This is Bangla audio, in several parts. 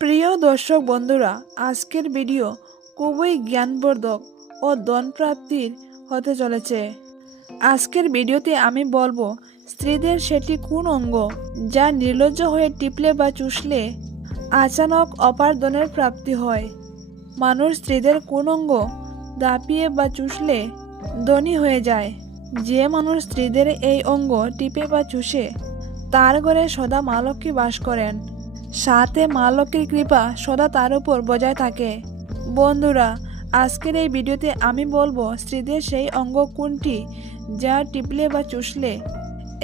প্রিয় দর্শক বন্ধুরা, আজকের ভিডিও খুবই জ্ঞানবর্ধক ও ধনপ্রাপ্তির হতে চলেছে। আজকের ভিডিওতে আমি বলবো স্ত্রীদের সেটি কোন অঙ্গ যা নির্লজ্জ হয়ে টিপলে বা চুষলে আচানক অপার ধনের প্রাপ্তি হয়। মানুষ স্ত্রীদের কোন অঙ্গ দাপিয়ে বা চুষলে ধনী হয়ে যায়। যে মানুষ স্ত্রীদের এই অঙ্গ টিপে বা চুষে তার ঘরে সদা মা লক্ষ্মী বাস করেন, সাথে মা লক্ষ্মীর কৃপা সদা তার উপর বজায় থাকে। বন্ধুরা, আজকের এই ভিডিওতে আমি বলবো স্ত্রীদের সেই অঙ্গ কোনটি যা টিপলে বা চুষলে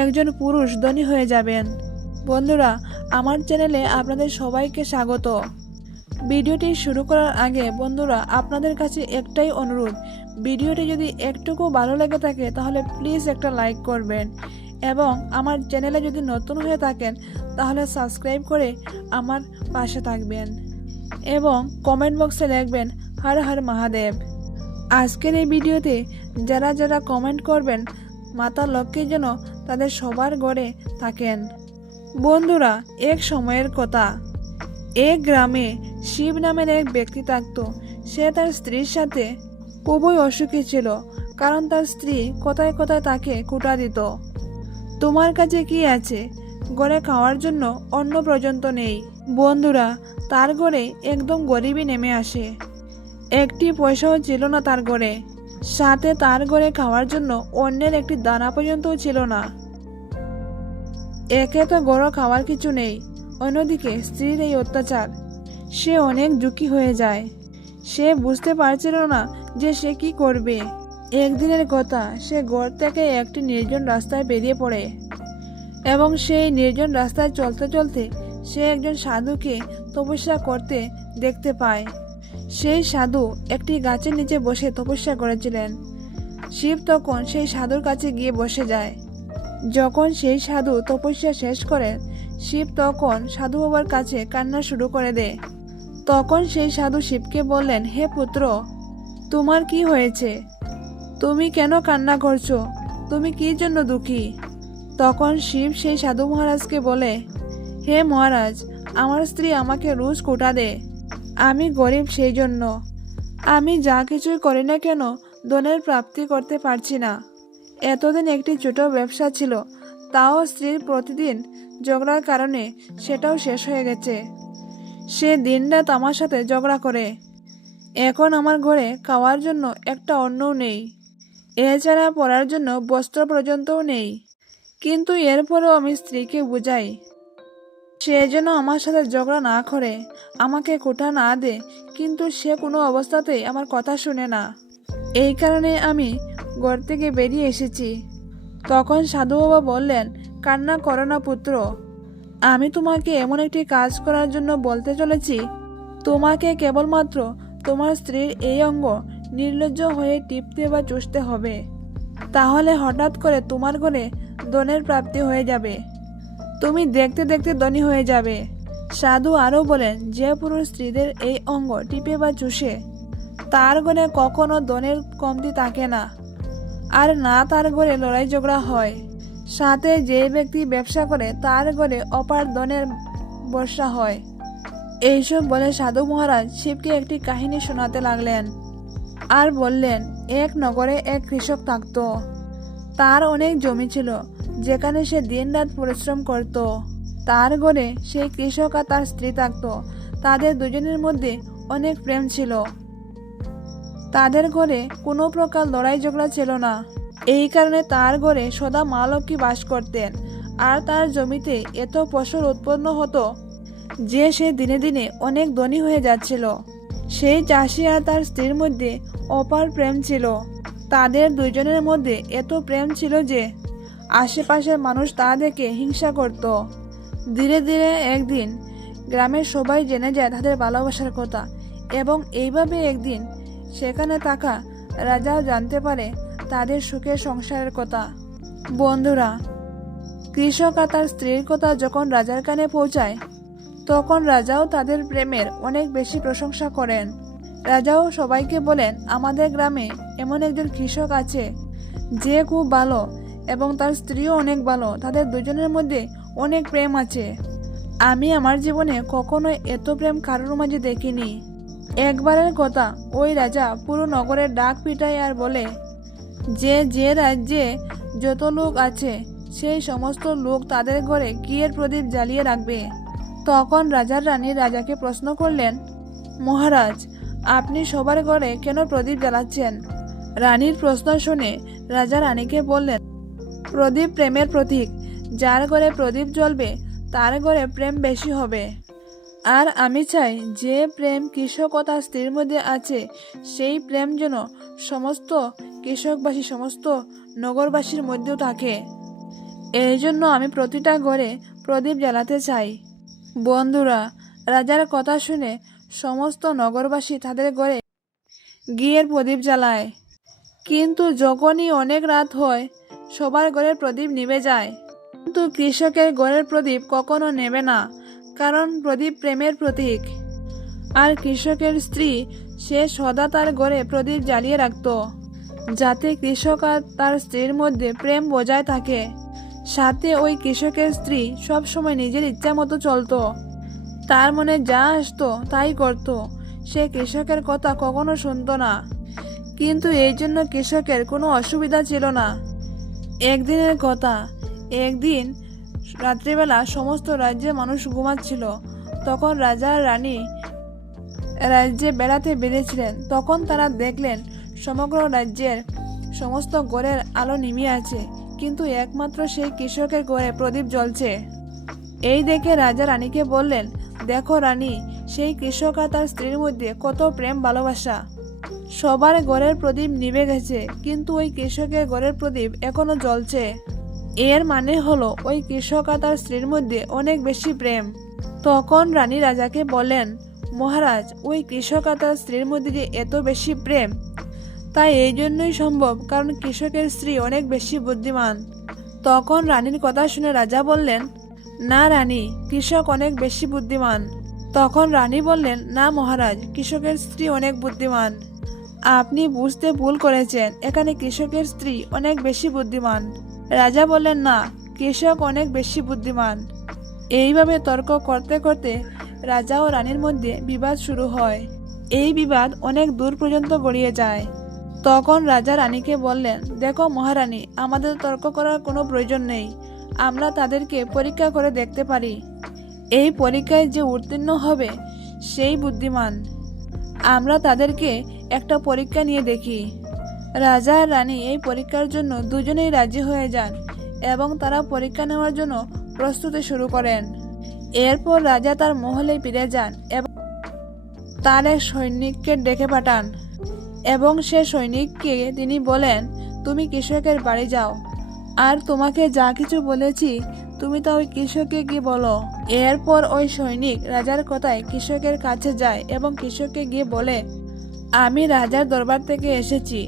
একজন পুরুষ ধনী হয়ে যাবেন। বন্ধুরা, আমার চ্যানেলে আপনাদের সবাইকে স্বাগত। ভিডিওটি শুরু করার আগে বন্ধুরা, আপনাদের কাছে একটাই অনুরোধ, ভিডিওটি যদি একটুকু ভালো লেগে থাকে তাহলে প্লিজ একটা লাইক করবেন এবং আমার চ্যানেলে যদি নতুন হয়ে থাকেন তাহলে সাবস্ক্রাইব করে আমার পাশে থাকবেন এবং কমেন্ট বক্সে লিখবেন হর হর মহাদেব। আজকের এই ভিডিওতে যারা যারা কমেন্ট করবেন মাতা লক্ষ্মী যেন তাদের সবার ঘরে থাকেন। বন্ধুরা, এক সময়ের কথা, এক গ্রামে শিব নামের এক ব্যক্তি থাকত। সে তার স্ত্রীর সাথে খুবই অসুখী ছিল, কারণ তার স্ত্রী কোথায় কোথায় তাকে কুটা দিত। তোমার কাছে কি আছে? ঘরে খাওয়ার জন্য অন্ন পর্যন্ত নেই। বন্ধুরা, তার ঘরে একদম গরিবই নেমে আসে। একটি পয়সাও ছিল না তার ঘরে, সাথে তার ঘরে খাওয়ার জন্য অন্যের একটি দানা পর্যন্তও ছিল না। একে তো গড় খাওয়ার কিছু নেই, অন্যদিকে স্ত্রীর এই অত্যাচার। সে অনেক ঝুঁকি হয়ে যায়। সে বুঝতে পারছিল না যে সে কি করবে। একদিনের কথা, সে ঘর থেকে একটি নির্জন রাস্তায় বেরিয়ে পড়ে এবং সেই নির্জন রাস্তায় চলতে চলতে সে একজন সাধুকে তপস্যা করতে দেখতে পায়। সেই সাধু একটি গাছের নিচে বসে তপস্যা করেছিলেন। শিব তখন সেই সাধুর কাছে গিয়ে বসে যায়। যখন সেই সাধু তপস্যা শেষ করেন, শিব তখন সাধু বাবার কাছে কান্না শুরু করে দেয়। তখন সেই সাধু শিবকে বললেন, হে পুত্র, তোমার কি হয়েছে? তুমি কেন কান্না করছো? তুমি কি জন্য দুঃখী? তখন শিব সেই সাধু মহারাজকে বলে, হে মহারাজ, আমার স্ত্রী আমাকে রোজ কোটা দেয়। আমি গরিব, সেই জন্য আমি যা কিছুই করি না কেন ধনের প্রাপ্তি করতে পারছি না। এতদিন একটি ছোট ব্যবসা ছিল, তাও স্ত্রীর প্রতিদিন ঝগড়ার কারণে সেটাও শেষ হয়ে গেছে। সে দিনরাত আমার সাথে ঝগড়া করে। এখন আমার ঘরে খাওয়ার জন্য একটা অন্নও নেই, এছাড়া পরার জন্য বস্ত্র পর্যন্তও নেই। কিন্তু এরপরেও আমি স্ত্রীকে বুঝাই সে যেন আমার সাথে ঝগড়া না করে, আমাকে কোটা না দে, কিন্তু সে কোনো অবস্থাতেই আমার কথা শুনে না। এই কারণে আমি ঘর থেকে বেরিয়ে এসেছি। তখন সাধু বাবা বললেন, কান্না করো না পুত্র, আমি তোমাকে এমন একটি কাজ করার জন্য বলতে চলেছি। তোমাকে কেবলমাত্র তোমার স্ত্রীর এই অঙ্গ নির্লজ্জ হয়ে টিপতে বা চুষতে হবে, তাহলে হঠাৎ করে তোমার ঘরে ধনের প্রাপ্তি হয়ে যাবে। তুমি দেখতে দেখতে ধনী হয়ে যাবে। সাধু আরও বলেন, যে পুরুষ স্ত্রীদের এই অঙ্গ টিপে বা চুষে তার ঘরে কখনো ধনের কমতি থাকে না, আর না তার ঘরে লড়াই ঝগড়া হয়। সাথে যে ব্যক্তি ব্যবসা করে তার ঘরে অপার ধনের বর্ষা হয়। এইসব বলে সাধু মহারাজ শিবকে একটি কাহিনী শোনাতে লাগলেন আর বললেন, এক নগরে এক কৃষক থাকত। তার অনেক জমি ছিল, যেখানে সে দিনরাত পরিশ্রম করত। তার ঘরে সেই কৃষক আর তার স্ত্রী থাকত। তাদের দুজনের মধ্যে অনেক প্রেম ছিল। তাদের ঘরে কোনো প্রকার লড়াই ঝগড়া ছিল না। এই কারণে তার ঘরে সদা মা লক্ষ্মী বাস করতেন, আর তার জমিতে এত ফসল উৎপন্ন হতো যে সে দিনে দিনে অনেক ধনী হয়ে যাচ্ছিল। সেই চাষি আর তার স্ত্রীর মধ্যে অপার প্রেম ছিল। তাদের দুজনের মধ্যে এত প্রেম ছিল যে আশেপাশের মানুষ তা দেখে হিংসা করত। ধীরে ধীরে একদিন গ্রামের সবাই জেনে যায় তাদের ভালোবাসার কথা, এবং এইভাবে একদিন সেখানে থাকা রাজাও জানতে পারে তাদের সুখের সংসারের কথা। বন্ধুরা, কৃষক আর তার স্ত্রীর কথা যখন রাজার কানে পৌঁছায়, তখন রাজাও তাদের প্রেমের অনেক বেশি প্রশংসা করেন। রাজাও সবাইকে বলেন, আমাদের গ্রামে এমন একজন কৃষক আছে যে খুব ভালো এবং তার স্ত্রীও অনেক ভালো। তাদের দুজনের মধ্যে অনেক প্রেম আছে। আমি আমার জীবনে কখনো এত প্রেম কারোর মাঝে দেখিনি। একবারের কথা, ওই রাজা পুরো নগরের ডাক পিটায় আর বলে যে যে রাজ্যে যত লোক আছে সেই সমস্ত লোক তাদের ঘরে ঘিয়ের প্রদীপ জ্বালিয়ে রাখবে। তখন রাজার রানী রাজাকে প্রশ্ন করলেন, মহারাজ, আপনি সবার ঘরে কেন প্রদীপ জ্বালাচ্ছেন? রানীর প্রশ্ন শুনে রাজা রানীকে বললেন, প্রদীপ প্রেমের প্রতীক। যার ঘরে প্রদীপ জ্বলবে তার ঘরে প্রেম বেশি হবে। আর আমি চাই যে প্রেম কৃষক ও তার স্ত্রীর মধ্যে আছে সেই প্রেম যেন সমস্ত কৃষকবাসী সমস্ত নগরবাসীর মধ্যেও থাকে। এই জন্য আমি প্রতিটা ঘরে প্রদীপ জ্বালাতে চাই। বন্ধুরা, রাজার কথা শুনে সমস্ত নগরবাসী তাদের ঘরে ঘিয়ের প্রদীপ জ্বালায়। কিন্তু যখনই অনেক রাত হয় সবার ঘরের প্রদীপ নিভে যায়। কিন্তু কৃষকের ঘরের প্রদীপ কখনো নেবে না, কারণ প্রদীপ প্রেমের প্রতীক। আর কৃষকের স্ত্রী সে সদা তার ঘরে প্রদীপ জ্বালিয়ে রাখত, যাতে কৃষক আর তার স্ত্রীর মধ্যে প্রেম বজায় থাকে। সাথে ওই কৃষকের স্ত্রী সব সময় নিজের ইচ্ছা মতো চলতো, তার মনে যা আসতো তাই করত। সে কৃষকের কথা কখনো শুনতো না, কিন্তু এই জন্য কৃষকের কোনো অসুবিধা ছিল না। একদিনের কথা, একদিন রাত্রিবেলা সমস্ত রাজ্যের মানুষ ঘুমাচ্ছিল। তখন রাজা আর রানী রাজ্যে বেড়াতে বেরিয়েছিলেন। তখন তারা দেখলেন সমগ্র রাজ্যের সমস্ত ঘরের আলো নিভিয়ে আছে, কিন্তু একমাত্র সেই কৃষকের ঘরে প্রদীপ জ্বলছে। এই দেখে রাজা রানীকে বললেন, দেখো রানী, সেই কৃষক আর তার স্ত্রীর মধ্যে কত প্রেম ভালোবাসা। সবার ঘরের প্রদীপ নিভে গেছে, কিন্তু ওই কৃষকের ঘরের প্রদীপ এখনো জ্বলছে। এর মানে হলো ওই কৃষক আর তার স্ত্রীর মধ্যে অনেক বেশি প্রেম। তখন রানী রাজাকে বলেন, মহারাজ, ওই কৃষক আর তার স্ত্রীর মধ্যে যে এত বেশি প্রেম, তাই এই জন্যই সম্ভব কারণ কৃষকের স্ত্রী অনেক বেশি বুদ্ধিমান। তখন রানীর কথা শুনে রাজা বললেন, না রানী, কৃষক অনেক বেশি বুদ্ধিমান। তখন রানী বললেন, না মহারাজ, কৃষকের স্ত্রী অনেক বুদ্ধিমান। আপনি বুঝতে ভুল করেছেন, এখানে কৃষকের স্ত্রী অনেক বেশি বুদ্ধিমান। রাজা বললেন, না, কৃষক অনেক বেশি বুদ্ধিমান। এইভাবে তর্ক করতে করতে রাজা ও রানীর মধ্যে বিবাদ শুরু হয়। এই বিবাদ অনেক দূর পর্যন্ত গড়িয়ে যায়। তখন রাজা রানীকে বললেন, দেখো মহারানী, আমাদের তর্ক করার কোনো প্রয়োজন নেই। আমরা তাদেরকে পরীক্ষা করে দেখতে পারি। এই পরীক্ষায় যে উত্তীর্ণ হবে সেই বুদ্ধিমান। আমরা তাদেরকে একটা পরীক্ষা নিয়ে দেখি। রাজা আর রানী এই পরীক্ষার জন্য দুজনেই রাজি হয়ে যান এবং তারা পরীক্ষা নেওয়ার জন্য প্রস্তুতি শুরু করেন। এরপর রাজা তার মহলে ফিরে যান এবং তার এক সৈনিককে ডেকে পাঠান এবং সে সৈনিককে তিনি বলেন, তুমি কৃষকের বাড়ি যাও আর তোমাকে যা কিছু বলেছি তুমি তা ওই কৃষককে গিয়ে বলো। এরপর ওই সৈনিক রাজার কথায় কৃষকের কাছে যায় এবং কৃষককে গিয়ে বলে, আমি রাজার দরবার থেকে এসেছি,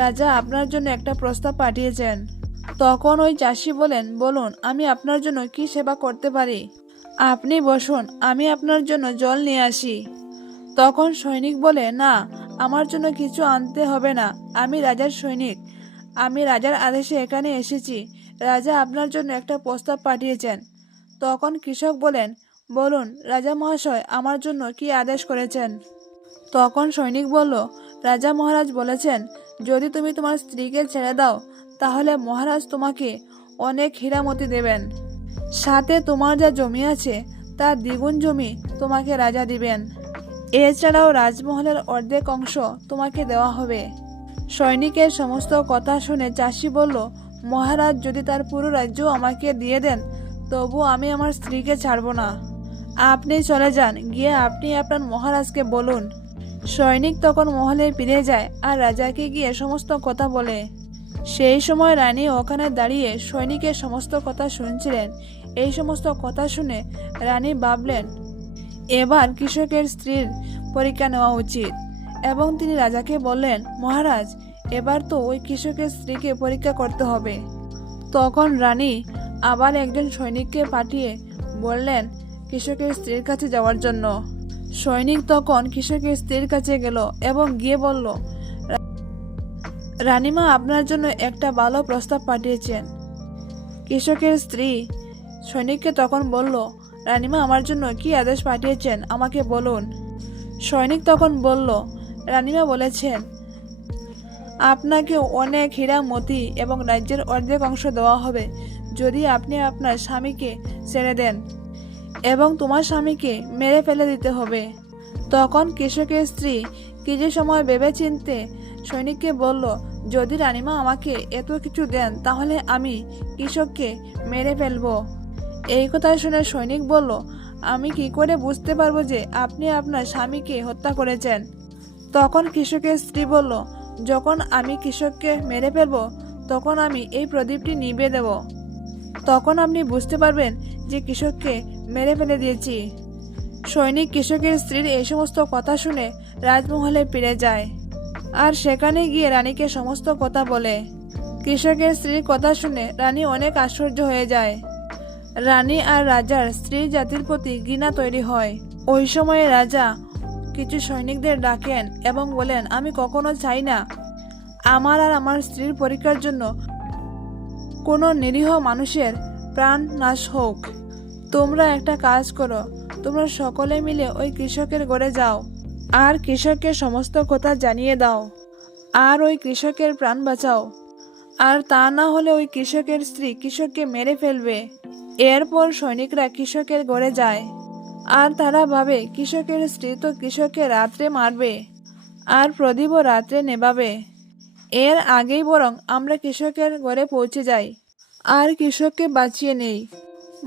রাজা আপনার জন্য একটা প্রস্তাব পাঠিয়েছেন। তখন ওই চাষি বলেন, বলুন, আমি আপনার জন্য কি সেবা করতে পারি? আপনি বসুন, আমি আপনার জন্য জল নিয়ে আসি। তখন সৈনিক বলে, না, আমার জন্য কিছু আনতে হবে না, আমি রাজার সৈনিক, আমি রাজার আদেশে এখানে এসেছি, রাজা আপনার জন্য একটা প্রস্তাব পাঠিয়েছেন। তখন কৃষক বলেন, বলুন রাজা মহাশয়, আমার জন্য কি আদেশ করেছেন? তখন সৈনিক বলল, রাজা মহারাজ বলেছেন, যদি তুমি তোমার স্ত্রীকে ছেড়ে দাও তাহলে মহারাজ তোমাকে অনেক হীরামতি দেবেন, সাথে তোমার যা জমি আছে তার দ্বিগুণ জমি তোমাকে রাজা দিবেন। এছাড়াও রাজমহলের অর্ধেক অংশ তোমাকে দেওয়া হবে। সৈনিকের সমস্ত কথা শুনে চাষি বলল, মহারাজ যদি তার পুরো রাজ্য আমাকে দিয়ে দেন তবু আমি আমার স্ত্রীকে ছাড়ব না। আপনি চলে যান, গিয়ে আপনি আপনার মহারাজকে বলুন। সৈনিক তখন মহলে ফিরে যায় আর রাজাকে গিয়ে সমস্ত কথা বলে। সেই সময় রানী ওখানে দাঁড়িয়ে সৈনিকের সমস্ত কথা শুনছিলেন। এই সমস্ত কথা শুনে রানী ভাবলেন, এবার কৃষকের স্ত্রীর পরীক্ষা নেওয়া উচিত এবং তিনি রাজাকে বললেন, মহারাজ, এবার তো ওই কৃষকের স্ত্রীকে পরীক্ষা করতে হবে। তখন রানী আবার একজন সৈনিককে পাঠিয়ে বললেন কৃষকের স্ত্রীর কাছে যাওয়ার জন্য। সৈনিক তখন কৃষকের স্ত্রীর কাছে গেল এবং গিয়ে বলল, রানীমা আপনার জন্য একটা ভালো প্রস্তাব পাঠিয়েছেন। কৃষকের স্ত্রী সৈনিককে তখন বলল, রানীমা আমার জন্য কি আদেশ পাঠিয়েছেন আমাকে বলুন। সৈনিক তখন বলল, রানীমা বলেছেন আপনাকে অনেক হীরা মতি এবং রাজ্যের অর্ধেক অংশ দেওয়া হবে যদি আপনি আপনার স্বামীকে ছেড়ে দেন, এবং তোমার স্বামীকে মেরে ফেলে দিতে হবে। তখন কৃষকের স্ত্রী কিছু সময় ভেবে চিনতে সৈনিককে বলল, যদি রানীমা আমাকে এত কিছু দেন তাহলে আমি কৃষককে মেরে ফেলবো। এই কথা শুনে সৈনিক বলল, আমি কি করে বুঝতে পারবো যে আপনি আপনার স্বামীকে হত্যা করেছেন? তখন কৃষকের স্ত্রী বলল, যখন আমি কৃষককে মেরে ফেলবো তখন আমি এই প্রদীপটি নিভিয়ে দেব, তখন আপনি বুঝতে পারবেন যে কৃষককে মেরে ফেলে দিয়েছি। সৈনিক কৃষকের স্ত্রীর এই সমস্ত কথা শুনে রাজমহলে ফিরে যায় আর সেখানে গিয়ে রানীকে সমস্ত কথা বলে। কৃষকের স্ত্রীর কথা শুনে রানী অনেক আশ্চর্য হয়ে যায়। রানী আর রাজার স্ত্রী জাতির প্রতি ঘৃণা তৈরি হয়। ওই সময়ে রাজা কিছু সৈনিকদের ডাকেন এবং বলেন, আমি কখনো চাই না আমার আর আমার স্ত্রীর পরীক্ষার জন্য কোনো নিরীহ মানুষের প্রাণ নাশ হোক। তোমরা একটা কাজ করো, তোমরা সকলে মিলে ওই কৃষকের ঘরে যাও আর কৃষককে সমস্ত কথা জানিয়ে দাও আর ওই কৃষকের প্রাণ বাঁচাও, আর তা না হলে ওই কৃষকের স্ত্রী কৃষককে মেরে ফেলবে। এরপর সৈনিকরা কৃষকের ঘরে যায় আর তারা ভাবে কৃষকের স্ত্রী তো কৃষককে রাত্রে মারবে আর প্রদীপও রাত্রে নেভাবে। এর আগেই বরং আমরা কৃষকের ঘরে পৌঁছে যাই আর কৃষককে বাঁচিয়ে নেই।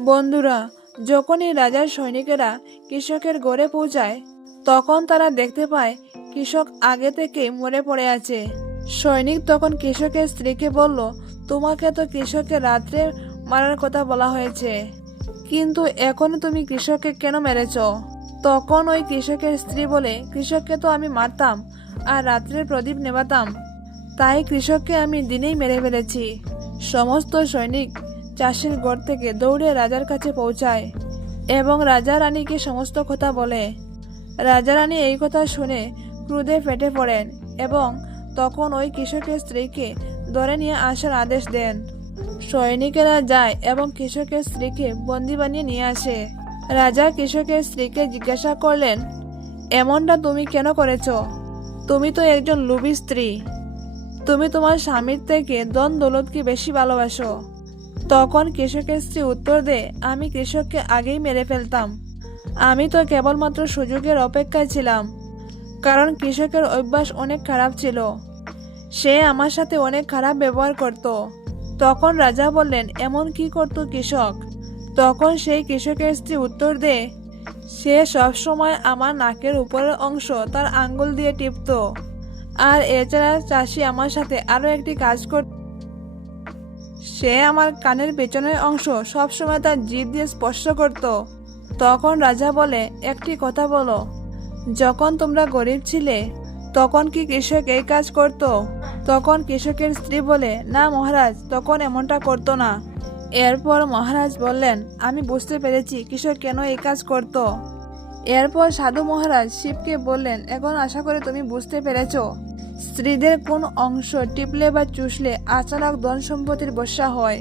বন্ধুরা, যখনই রাজার সৈনিকেরা কৃষকের ঘরে পৌঁছায় তখন তারা দেখতে পায় কৃষক আগে থেকে মরে পড়ে আছে। সৈনিক তখন কৃষকের স্ত্রীকে বলল, তোমাকে তো কৃষককে রাত্রে মারার কথা বলা হয়েছে, কিন্তু এখন তুমি কৃষককে কেন মেরেছ? তখন ওই কৃষকের স্ত্রী বলে, কৃষককে তো আমি মারতাম আর রাত্রের প্রদীপ নেভাতাম, তাই কৃষককে আমি দিনেই মেরে ফেলেছি। সমস্ত সৈনিক চাষির ঘর থেকে দৌড়ে রাজার কাছে পৌঁছায় এবং রাজা রানীকে সমস্ত কথা বলে। রাজা রানী এই কথা শুনে ক্রোধে ফেটে পড়েন এবং তখন ওই কৃষকের স্ত্রীকে ধরে নিয়ে আসার আদেশ দেন। সৈনিকেরা যায় এবং কৃষকের স্ত্রীকে বন্দি বানিয়ে নিয়ে আসে। রাজা কৃষকের স্ত্রীকে জিজ্ঞাসা করলেন, এমনটা তুমি কেন করেছ? তুমি তো একজন লোভী স্ত্রী, তুমি তোমার স্বামীর থেকে ধন দৌলতকে বেশি ভালোবাসো। তখন কৃষকের স্ত্রী উত্তর দেয়, আমি কৃষককে আগেই মেরে ফেলতাম, আমি তো কেবলমাত্র সুযোগের অপেক্ষায় ছিলাম, কারণ কৃষকের অভ্যাস অনেক খারাপ ছিল, সে আমার সাথে অনেক খারাপ ব্যবহার করত। তখন রাজা বললেন, এমন কি করত কৃষক? তখন সেই কৃষকের স্ত্রী উত্তর দেয়, সে সবসময় আমার নাকের উপরের অংশ তার আঙ্গুল দিয়ে টিপত, আর এছাড়া চাষি আমার সাথে আরো একটি কাজ করত, সে আমার কানের পেছনের অংশ সবসময় তার জিভ দিয়ে স্পর্শ করত। তখন রাজা বলে, একটি কথা বলো, যখন তোমরা গরিব ছিলে তখন কি কৃষক এই কাজ করত? তখন কৃষকের স্ত্রী বলে, না মহারাজ, তখন এমনটা করতো না। এরপর মহারাজ বললেন, আমি বুঝতে পেরেছি কৃষক কেন এই কাজ করত। এরপর সাধু মহারাজ শিবকে বললেন, এখন আশা করি তুমি বুঝতে পেরেছ স্ত্রীদের কোন অংশ টিপলে বা চুষলে আচানক ধন সম্পত্তির বর্ষা হয়।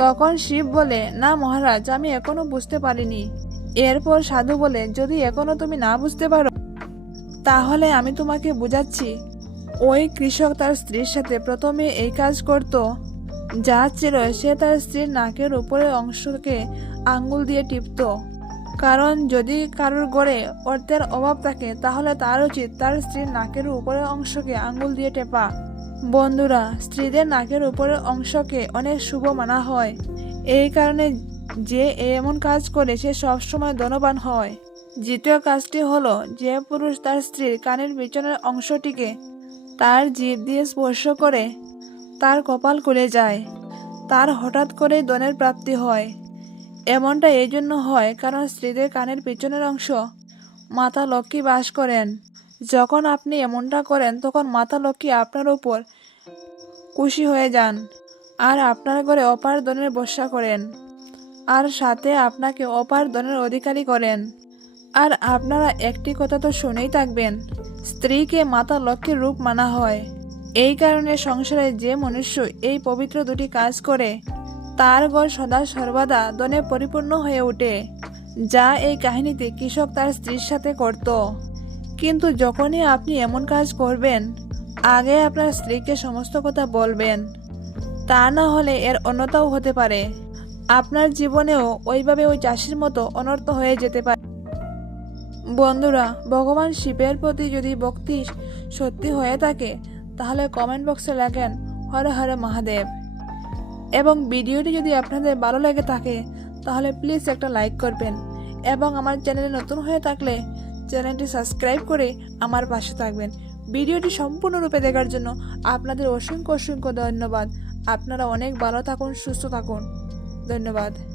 তখন শিব বলে, না মহারাজ, আমি এখনো বুঝতে পারিনি। এরপর সাধু বলে, যদি এখনো তুমি না বুঝতে পারো তাহলে আমি তোমাকে বুঝাচ্ছি। ওই কৃষক তার স্ত্রীর সাথে প্রথমে এই কাজ করত, যা ছিল সে তার স্ত্রীর নাকের উপরের অংশকে আঙ্গুল দিয়ে টিপত, কারণ যদি কারোর ঘরে অর্থের অভাব থাকে তাহলে তার উচিত তার স্ত্রীর নাকের উপরের অংশকে আঙ্গুল দিয়ে টেপা। বন্ধুরা, স্ত্রীদের নাকের উপরের অংশকে অনেক শুভ মানা হয়, এই কারণে যে এমন কাজ করে সে সবসময় ধনবান হয়। দ্বিতীয় কাজটি হলো, যে পুরুষ তার স্ত্রীর কানের পিছনের অংশটিকে তার জিভ দিয়ে স্পর্শ করে তার কপাল খুলে যায়, তার হঠাৎ করেই ধনের প্রাপ্তি হয়। এমনটা এই জন্য হয় কারণ স্ত্রীদের কানের পিছনের অংশ মাতা লক্ষ্মী বাস করেন। যখন আপনি এমনটা করেন তখন মাতা লক্ষ্মী আপনার উপর খুশি হয়ে যান আর আপনার ঘরে অপার ধনের বর্ষা করেন, আর সাথে আপনাকে অপার ধনের অধিকারী করেন। আর আপনারা একটি কথা তো শুনেই থাকবেন, স্ত্রীকে মাতা লক্ষ্মীর রূপ মানা হয়। এই কারণে সংসারে যে মনুষ্য এই পবিত্র দুটি কাজ করে তার ঘর সদা সর্বদা ধনে পরিপূর্ণ হয়ে ওঠে। যা এই কাহিনীতে কৃষক তার স্ত্রীর সাথে করত। কিন্তু যখনই আপনি এমন কাজ করবেন, আগে আপনার স্ত্রীকে সমস্ত কথা বলবেন, তা না হলে এর অন্যতাও হতে পারে। আপনার জীবনেও ওইভাবে ওই চাষির মতো অনর্থ হয়ে যেতে পারে। বন্ধুরা, ভগবান শিবের প্রতি যদি ভক্তি সত্যি হয়ে থাকে, তাহলে কমেন্ট বক্সে লেখেন হর হর মহাদেব। এবং ভিডিওটি যদি আপনাদের ভালো লেগে থাকে, তাহলে প্লিজ একটা লাইক করবেন, এবং আমার চ্যানেলে নতুন হয়ে থাকলে চ্যানেলটি সাবস্ক্রাইব করে আমার পাশে থাকবেন। ভিডিওটি সম্পূর্ণরূপে দেখার জন্য আপনাদের অসংখ্য অসংখ্য ধন্যবাদ। আপনারা অনেক ভালো থাকুন, সুস্থ থাকুন। ধন্যবাদ।